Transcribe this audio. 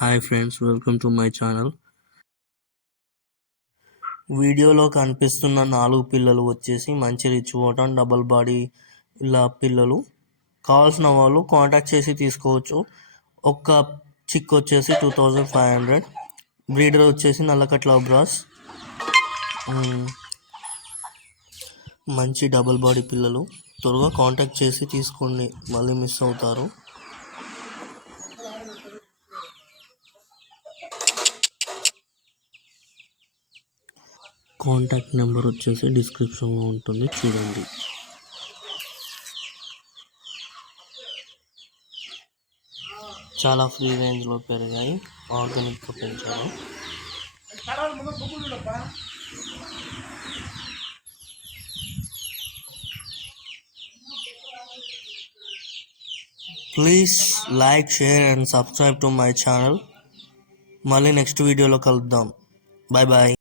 Hi friends, welcome to my channel. వీడియోలో కనిపిస్తున్న 4 పిల్లలు వచ్చేసి మంచి రిచ్ ఓటన్ డబుల్ బాడీ ఇలా పిల్లలు. కావాల్సిన వాళ్ళు కాంటాక్ట్ చేసి తీసుకోవచ్చు. ఒక్క చిక్ వచ్చేసి 2500. బ్రీడర్ వచ్చేసి నల్లకట్ల బ్రాస్. మంచి డబుల్ బాడీ పిల్లలు. త్వరగా కాంటాక్ట్ చేసి తీసుకోండి, మళ్ళీ మిస్ అవుతారు. కాంటాక్ట్ నెంబర్ వచ్చేసి డిస్క్రిప్షన్లో ఉంటుంది, చూడండి. చాలా ఫ్రీ రేంజ్లో పెరిగాయి, ఆర్గానిక్గా పెంచారు. Please like, share and subscribe to my channel. మళ్ళీ నెక్స్ట్ వీడియోలో కలుద్దాం. Bye bye.